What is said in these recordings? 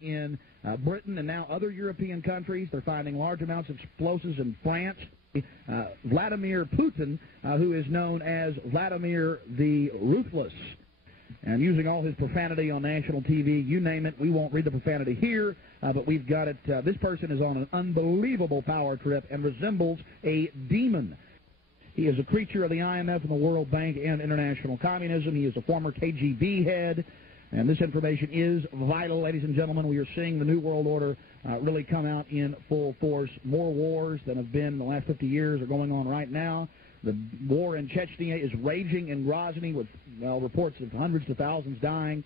in Britain and now other European countries. They're finding large amounts of explosives in France. Vladimir Putin, who is known as Vladimir the Ruthless, and using all his profanity on national TV, you name it. We won't read the profanity here, but we've got it. This person is on an unbelievable power trip and resembles a demon. He is a creature of the IMF and the World Bank and international communism. He is a former KGB head, and this information is vital, ladies and gentlemen. We are seeing the New World Order really come out in full force. More wars than have been in the last 50 years are going on right now. The war in Chechnya is raging in Grozny with reports of hundreds of thousands dying.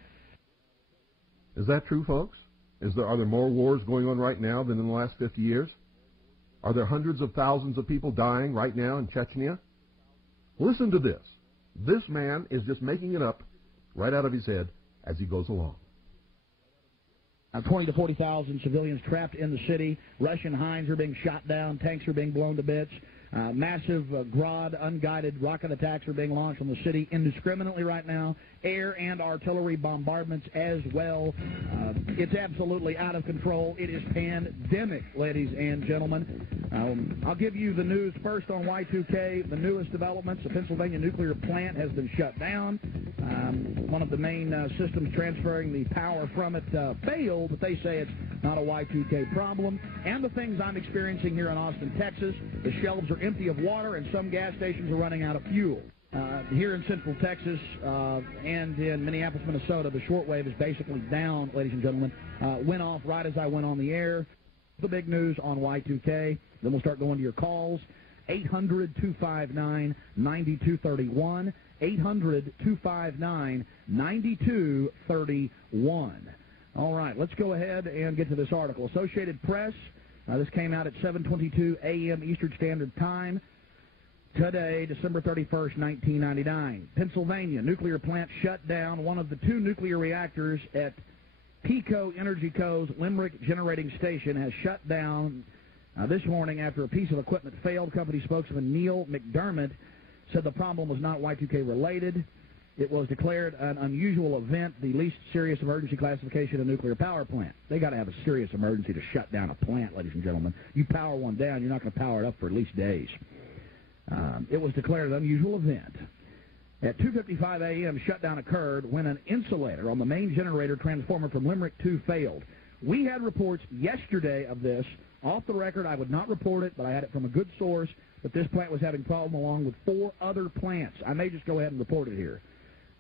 Is that true, folks? Are there more wars going on right now than in the last 50 years? Are there hundreds of thousands of people dying right now in Chechnya? Listen to this. This man is just making it up right out of his head as he goes along. 20 to 40,000 civilians trapped in the city. Russian Hinds are being shot down. Tanks are being blown to bits. Massive Grad unguided rocket attacks are being launched on the city indiscriminately right now. Air and artillery bombardments as well. It's absolutely out of control. It is pandemic, ladies and gentlemen. I'll give you the news first on Y2K. The newest developments: the Pennsylvania nuclear plant has been shut down. One of the main systems transferring the power from it failed, but they say it's not a Y2K problem. And the things I'm experiencing here in Austin, Texas: the shelves are empty of water and some gas stations are running out of fuel. Here in Central Texas and in Minneapolis, Minnesota, the shortwave is basically down, ladies and gentlemen. Went off right as I went on the air. The big news on Y2K. Then we'll start going to your calls. 800-259-9231. 800-259-9231. All right, let's go ahead and get to this article. Associated Press. This came out at 7:22 a.m. Eastern Standard Time today, December 31st, 1999. Pennsylvania nuclear plant shut down. One of the two nuclear reactors at PECO Energy Co.'s Limerick Generating Station has shut down this morning after a piece of equipment failed. Company spokesman Neil McDermott said the problem was not Y2K related. It was declared an unusual event, the least serious emergency classification of a nuclear power plant. They got to have a serious emergency to shut down a plant, ladies and gentlemen. You power one down, you're not going to power it up for at least days. It was declared an unusual event. At 2:55 a.m., shutdown occurred when an insulator on the main generator transformer from Limerick 2 failed. We had reports yesterday of this. Off the record, I would not report it, but I had it from a good source that this plant was having problem along with 4 other plants. I may just go ahead and report it here.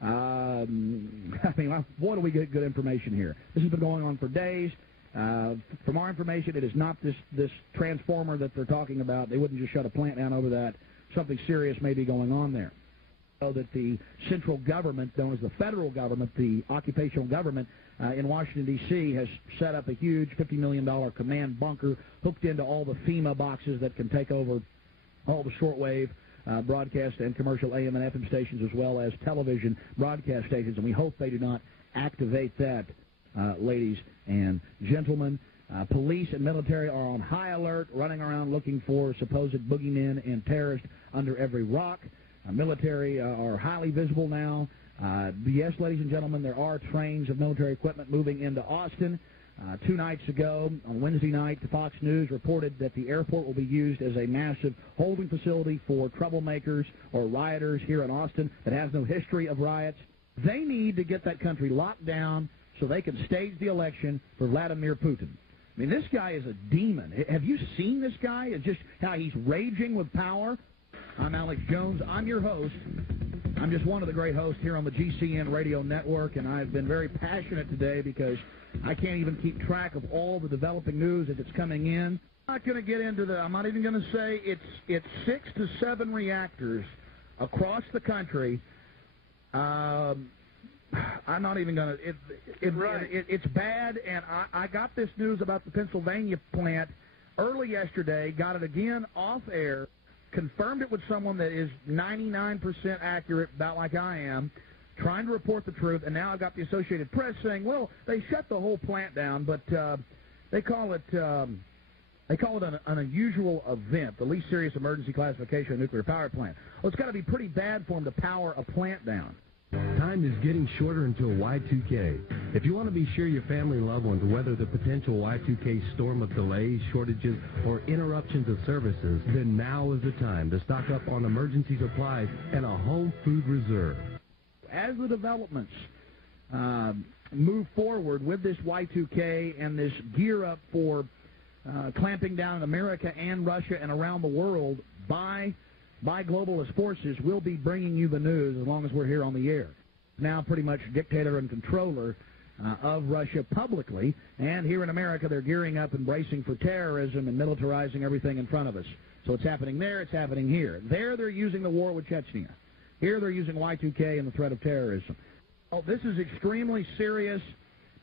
I mean, boy, do we get good information here. This has been going on for days. From our information, it is not this transformer that they're talking about. They wouldn't just shut a plant down over that. Something serious may be going on there. So that the central government, known as the federal government, the occupational government in Washington, D.C., has set up a huge $50 million command bunker hooked into all the FEMA boxes that can take over all the shortwave broadcast and commercial AM and FM stations, as well as television broadcast stations, and we hope they do not activate that, ladies and gentlemen. Police and military are on high alert, running around looking for supposed boogeymen and terrorists under every rock. Military are highly visible now. Yes, ladies and gentlemen, there are trains of military equipment moving into Austin. 2 nights ago, on Wednesday night, Fox News reported that the airport will be used as a massive holding facility for troublemakers or rioters here in Austin that has no history of riots. They need to get that country locked down so they can stage the election for Vladimir Putin. I mean, this guy is a demon. Have you seen this guy? It's just how he's raging with power. I'm Alex Jones. I'm your host. I'm just one of the great hosts here on the GCN radio network, and I've been very passionate today because I can't even keep track of all the developing news as it's coming in. I'm not going to get into I'm not even going to say it's 6 to 7 reactors across the country. I'm not even going to. It's bad, and I got this news about the Pennsylvania plant early yesterday. Got it again off air. Confirmed it with someone that is 99% accurate, about like I am, trying to report the truth, and now I've got the Associated Press saying, well, they shut the whole plant down, but they call it an unusual event, the least serious emergency classification of a nuclear power plant. Well, it's got to be pretty bad for them to power a plant down. Time is getting shorter until Y2K. If you want to be sure your family and loved ones weather the potential Y2K storm of delays, shortages, or interruptions of services, then now is the time to stock up on emergency supplies and a home food reserve. As the developments move forward with this Y2K and this gear up for clamping down in America and Russia and around the world by globalist forces, we'll be bringing you the news as long as we're here on the air. Now pretty much dictator and controller of Russia publicly, and here in America they're gearing up and bracing for terrorism and militarizing everything in front of us. So it's happening there, it's happening here. There they're using the war with Chechnya. Here they're using Y2K and the threat of terrorism. Oh, this is extremely serious.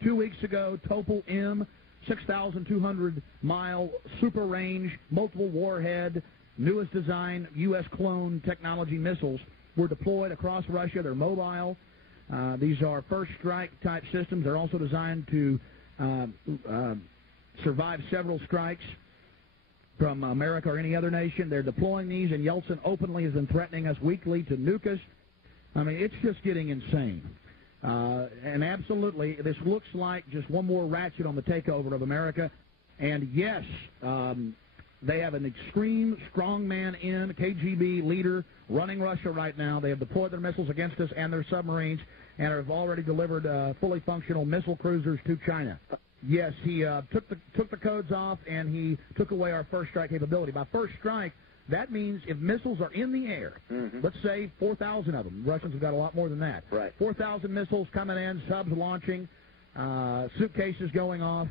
2 weeks ago, Topol M, 6,200-mile super range, multiple warhead, newest design, U.S. clone technology missiles were deployed across Russia. They're mobile. These are first strike type systems. They're also designed to survive several strikes from America or any other nation. They're deploying these, and Yeltsin openly has been threatening us weekly to nuke us. I mean, it's just getting insane. And absolutely, this looks like just one more ratchet on the takeover of America. And yes, they have an extreme strongman in KGB leader running Russia right now. They have deployed their missiles against us and their submarines, and have already delivered fully functional missile cruisers to China. Yes, he took the codes off, and he took away our first strike capability. By first strike, that means if missiles are in the air, let's say 4,000 of them. The Russians have got a lot more than that. Right. 4,000 missiles coming in, subs launching, suitcases going off.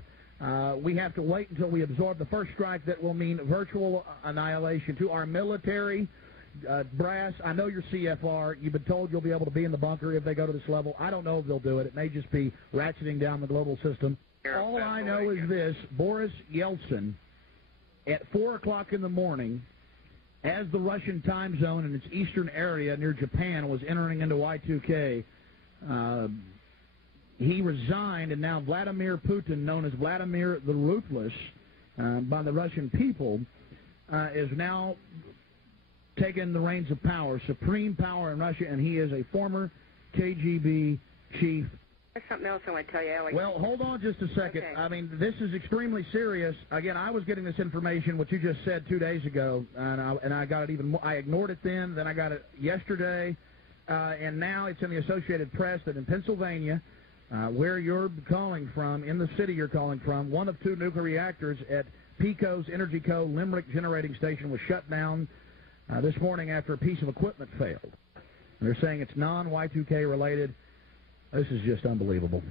We have to wait until we absorb the first strike. That will mean virtual annihilation to our military brass. I know you're CFR. You've been told you'll be able to be in the bunker if they go to this level. I don't know if they'll do it. It may just be ratcheting down the global system. All I know is this: Boris Yeltsin, at 4 o'clock in the morning, as the Russian time zone in its eastern area near Japan was entering into Y2K, he resigned, and now Vladimir Putin, known as Vladimir the Ruthless by the Russian people, is now taking the reins of power, supreme power in Russia, and he is a former KGB chief. There's something else I want to tell you, Alex. Well, hold on just a second. Okay. I mean, this is extremely serious. Again, I was getting this information, what you just said 2 days ago, and I got it even more. I ignored it then I got it yesterday, and now it's in the Associated Press that in Pennsylvania, where you're calling from, in the city you're calling from, one of 2 nuclear reactors at PECO's Energy Co. Limerick Generating Station was shut down this morning after a piece of equipment failed. And they're saying it's non-Y2K related. This is just unbelievable.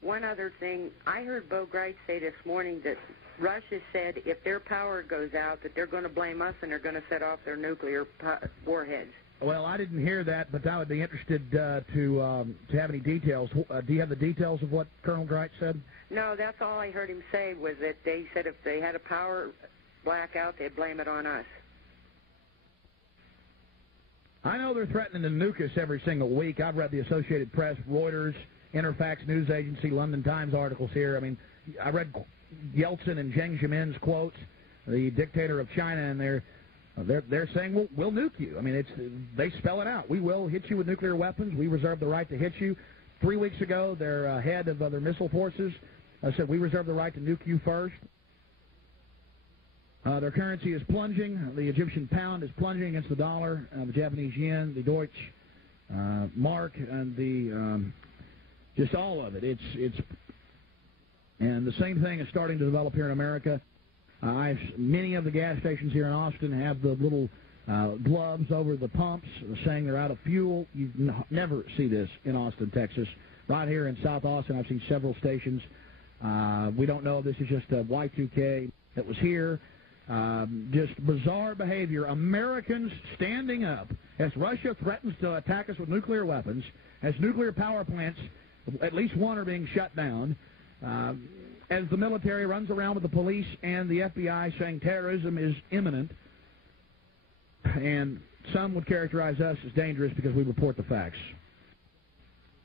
One other thing, I heard Bo Gright say this morning that Russia said if their power goes out that they're going to blame us and they're going to set off their nuclear warheads. Well, I didn't hear that, but I would be interested to have any details. Do you have the details of what Colonel Gright said? No, that's all I heard him say was that they said if they had a power blackout, they'd blame it on us. I know they're threatening to nuke us every single week. I've read the Associated Press, Reuters, Interfax News Agency, London Times articles here. I mean, I read Yeltsin and Jiang Zemin's quotes, the dictator of China, and they're saying we'll nuke you. I mean, they spell it out. We will hit you with nuclear weapons. We reserve the right to hit you. 3 weeks ago, their head of their missile forces said we reserve the right to nuke you first. Their currency is plunging. The Egyptian pound is plunging against the dollar, the Japanese yen, the Deutsche mark, and just all of it. And the same thing is starting to develop here in America. Many of the gas stations here in Austin have the little gloves over the pumps saying they're out of fuel. You never see this in Austin, Texas. Right here in South Austin, I've seen several stations. We don't know if this is just a Y2K that was here. Just bizarre behavior. Americans standing up as Russia threatens to attack us with nuclear weapons, as nuclear power plants, at least one, are being shut down, as the military runs around with the police and the FBI saying terrorism is imminent, and some would characterize us as dangerous because we report the facts.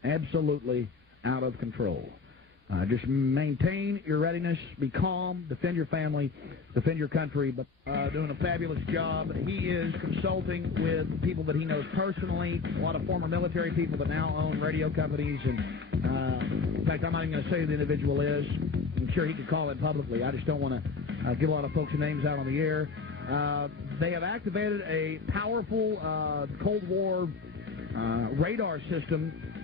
Absolutely out of control. Just maintain your readiness, be calm, defend your family, defend your country, but doing a fabulous job. He is consulting with people that he knows personally, a lot of former military people that now own radio companies, and in fact, I'm not even going to say who the individual is. I'm sure he could call it publicly. I just don't want to give a lot of folks' names out on the air. They have activated a powerful Cold War radar system